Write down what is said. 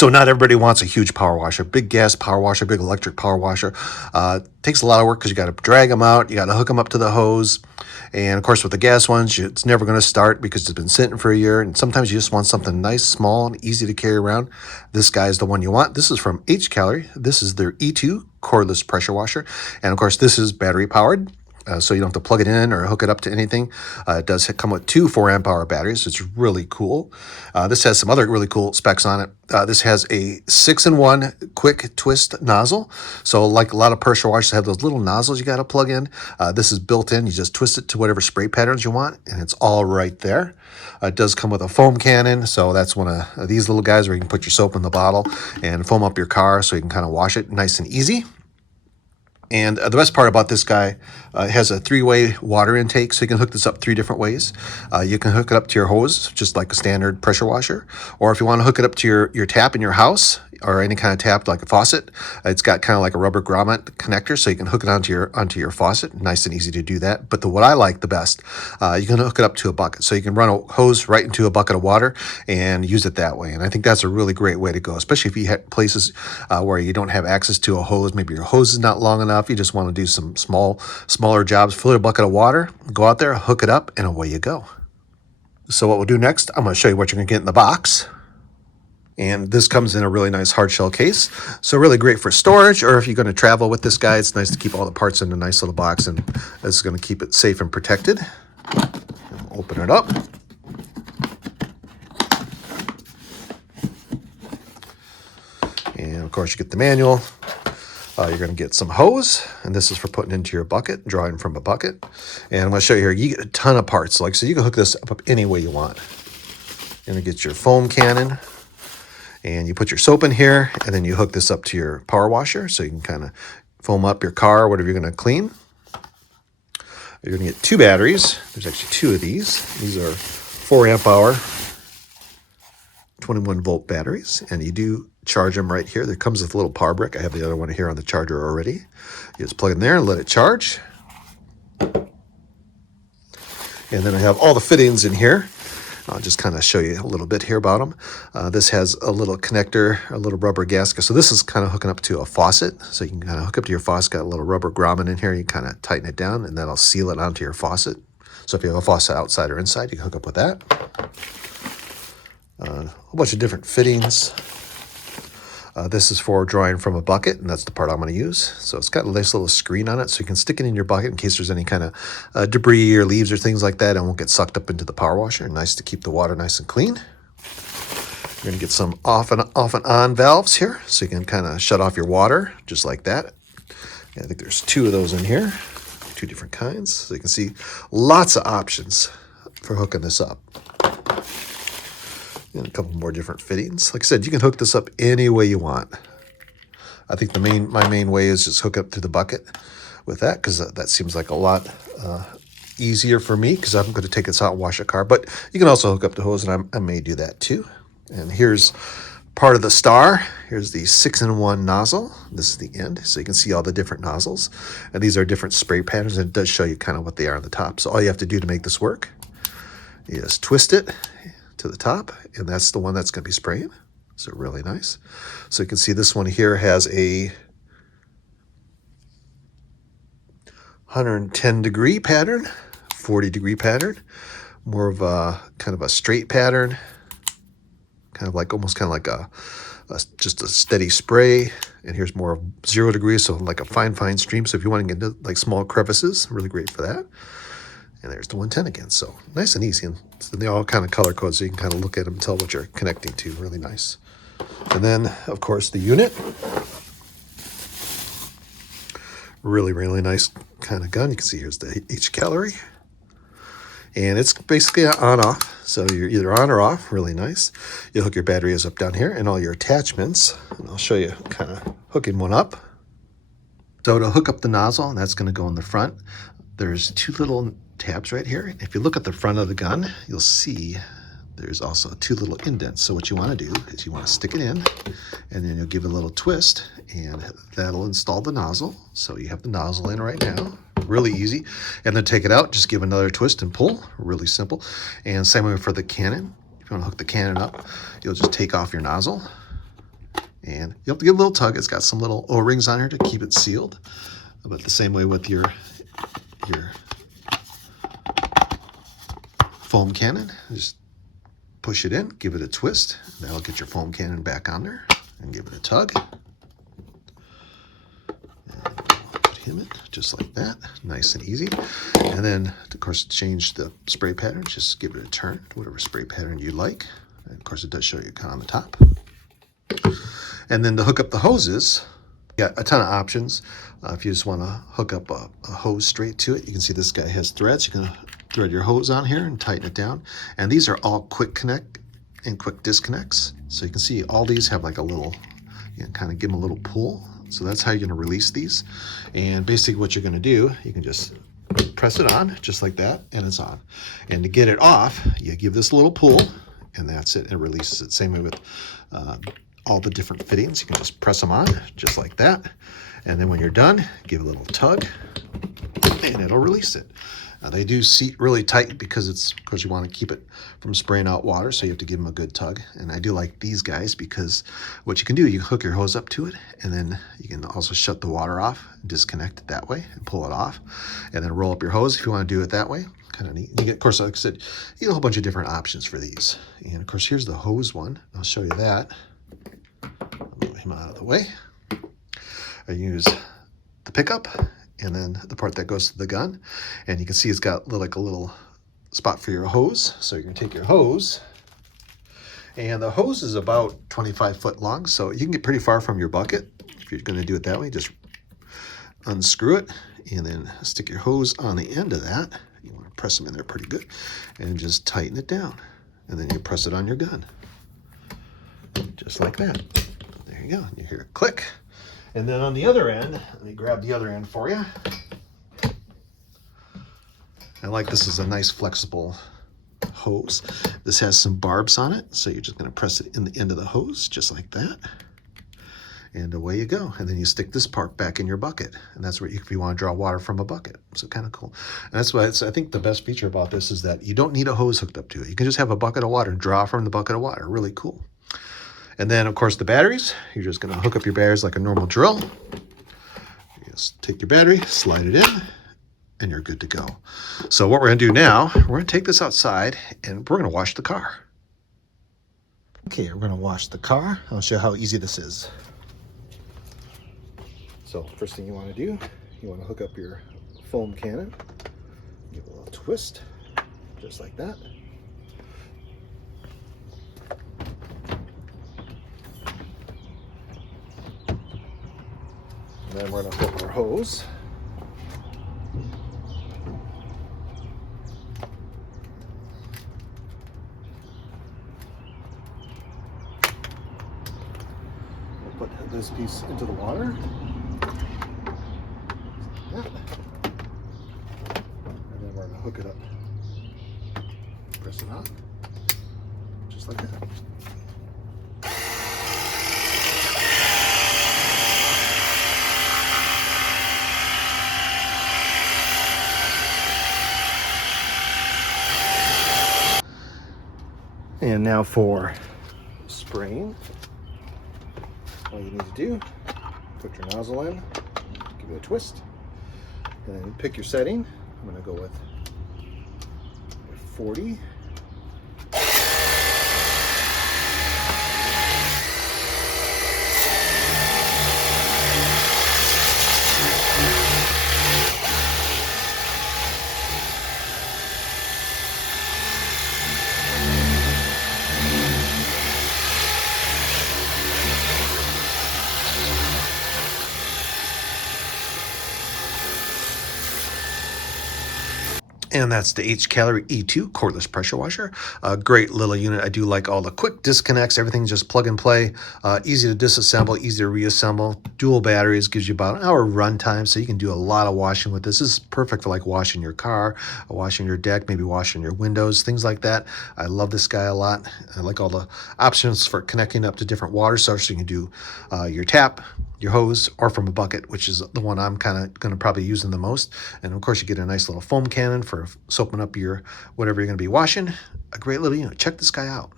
So not everybody wants a huge power washer, big gas power washer, big electric power washer. Takes a lot of work because you got to drag them out, you got to hook them up to the hose, and of course with the gas ones, it's never going to start because it's been sitting for a year. And sometimes you just want something nice, small, and easy to carry around. This guy is the one you want. This is from Hcalory. This is their E2 cordless pressure washer, and of course this is battery powered. So you don't have to plug it in or hook it up to anything. It does come with two 4-amp-hour batteries. It's really cool. This has some other really cool specs on it. This has a 6-in-1 quick twist nozzle. So like a lot of pressure washers have those little nozzles you got to plug in. This is built in. You just twist it to whatever spray patterns you want, and it's all right there. It does come with a foam cannon. So that's one of these little guys where you can put your soap in the bottle and foam up your car so you can kind of wash it nice and easy. And the best part about this guy, it has a 3-way water intake, so you can hook this up 3 different ways. You can hook it up to your hose, just like a standard pressure washer. Or if you want to hook it up to your tap in your house, or any kind of tap like a faucet, it's got kind of like a rubber grommet connector, so you can hook it onto your faucet. Nice and easy to do that. But what I like the best, you can hook it up to a bucket, so you can run a hose right into a bucket of water and use it that way. And I think that's a really great way to go, especially if you have places where you don't have access to a hose. Maybe your hose is not long enough. You just want to do some smaller jobs. Fill a bucket of water, go out there, hook it up, and away you go. So what we'll do next, I'm going to show you what you're going to get in the box. And this comes in a really nice hard shell case. So really great for storage, or if you're going to travel with this guy, it's nice to keep all the parts in a nice little box, and this is going to keep it safe and protected. Open it up. And of course you get the manual. You're going to get some hose, and this is for putting into your bucket, drawing from a bucket. And I'm going to show you here, you get a ton of parts. So you can hook this up any way you want. You're going to get your foam cannon, and you put your soap in here, and then you hook this up to your power washer so you can kind of foam up your car, whatever you're going to clean. You're going to get 2 batteries. There's actually 2 of these. These are 4-amp-hour, 21-volt batteries, and you do charge them right here. There comes with a little power brick. I have the other one here on the charger already. You just plug it in there and let it charge. And then I have all the fittings in here. I'll just kind of show you a little bit here about them. This has a little connector, a little rubber gasket. So this is kind of hooking up to a faucet. So you can kind of hook up to your faucet, got a little rubber grommet in here. You kind of tighten it down, and that'll seal it onto your faucet. So if you have a faucet outside or inside, you can hook up with that. A whole bunch of different fittings. This is for drawing from a bucket, and that's the part I'm going to use. So it's got a nice little screen on it, so you can stick it in your bucket in case there's any kind of debris or leaves or things like that, and won't get sucked up into the power washer. Nice to keep the water nice and clean. You're going to get some off and on valves here, so you can kind of shut off your water, just like that. And I think there's 2 of those in here, 2 different kinds. So you can see lots of options for hooking this up. And a couple more different fittings. Like I said, you can hook this up any way you want. I think my main way is just hook up to the bucket with that, because that seems like a lot easier for me, because I'm going to take this out and wash a car. But you can also hook up the hose, and I may do that too. And here's part of the star. Here's the 6-in-1 nozzle. This is the end, so you can see all the different nozzles. And these are different spray patterns, and it does show you kind of what they are on the top. So all you have to do to make this work is twist it to the top, and that's the one that's going to be spraying. So really nice. So you can see this one here has a 110-degree pattern, 40-degree pattern, more of a kind of a straight pattern, kind of like almost kind of like just a steady spray. And here's more of 0 degrees, so like a fine stream. So if you want to get into like small crevices, really great for that. And there's the 110 again. So nice and easy. And so they all kind of color code, so you can kind of look at them and tell what you're connecting to. Really nice. And then, of course, the unit. Really nice kind of gun. You can see here's the Hcalory. And it's basically on-off. So you're either on or off. Really nice. You hook your batteries up down here and all your attachments. And I'll show you kind of hooking one up. So to hook up the nozzle, and that's going to go in the front, there's 2 little tabs right here. If you look at the front of the gun, you'll see there's also 2 little indents. So what you want to do is you want to stick it in, and then you'll give it a little twist, and that'll install the nozzle. So you have the nozzle in right now. Really easy. And then take it out, just give another twist and pull. Really simple. And same way for the cannon. If you want to hook the cannon up, you'll just take off your nozzle, And you have to give it a little tug. It's got some little O-rings on here to keep it sealed. But the same way with your foam cannon. Just push it in, give it a twist. That'll get your foam cannon back on there. And give it a tug. Put him in just like that. Nice and easy. And then, of course, to change the spray pattern, just give it a turn, whatever spray pattern you like. And of course, it does show you kind of on the top. And then to hook up the hoses, you got a ton of options. If you just want to hook up a hose straight to it, you can see this guy has threads. You can thread your hose on here and tighten it down. And these are all quick connect and quick disconnects. So you can see all these have like a little, you can kind of give them a little pull. So that's how you're going to release these. And basically what you're going to do, you can just press it on just like that, and it's on. And to get it off, you give this a little pull, and that's it. It releases it. Same way with all the different fittings. You can just press them on just like that. And then when you're done, give it a little tug, and it'll release it. They do seat really tight because it's, of course, you want to keep it from spraying out water, so you have to give them a good tug. And I do like these guys because what you can do, you hook your hose up to it, and then you can also shut the water off, disconnect it that way, and pull it off, and then roll up your hose if you want to do it that way. Kind of neat. You get, of course, like I said, you get a whole bunch of different options for these. And of course, here's the hose one. I'll show you that. I'll move him out of the way. I use the pickup, and then the part that goes to the gun. And you can see it's got like a little spot for your hose. So you're gonna take your hose, and the hose is about 25 foot long, so you can get pretty far from your bucket. If you're gonna do it that way, just unscrew it, and then stick your hose on the end of that. You wanna press them in there pretty good, and just tighten it down. And then you press it on your gun, just like that. There you go, you hear a click. And then on the other end, let me grab the other end for you. I like this is a nice flexible hose. This has some barbs on it, so you're just gonna press it in the end of the hose, just like that. And away you go. And then you stick this part back in your bucket. And that's where if you wanna draw water from a bucket. So kind of cool. And that's why I think the best feature about this is that you don't need a hose hooked up to it. You can just have a bucket of water and draw from the bucket of water. Really cool. And then, of course, the batteries. You're just going to hook up your batteries like a normal drill. You just take your battery, slide it in, and you're good to go. So what we're going to do now, we're going to take this outside, and we're going to wash the car. Okay, we're going to wash the car. I'll show you how easy this is. So first thing you want to do, you want to hook up your foam cannon. Give it a little twist, just like that. And then we're going to hook our hose. We'll put this piece into the water. Like that. And then we're going to hook it up. Press it on. Just like that. And now for spraying, all you need to do, put your nozzle in, give it a twist, and then pick your setting. I'm going to go with 40. And that's the Hcalory E2 Cordless Pressure Washer. A great little unit. I do like all the quick disconnects. Everything just plug and play. Easy to disassemble, easy to reassemble. Dual batteries gives you about an hour run time, so you can do a lot of washing with this. This is perfect for like washing your car, washing your deck, maybe washing your windows, things like that. I love this guy a lot. I like all the options for connecting up to different water sources. So you can do your tap, your hose, or from a bucket, which is the one I'm kind of going to probably using the most. And of course, you get a nice little foam cannon for soaping up your whatever you're going to be washing. A great little unit. Check this guy out.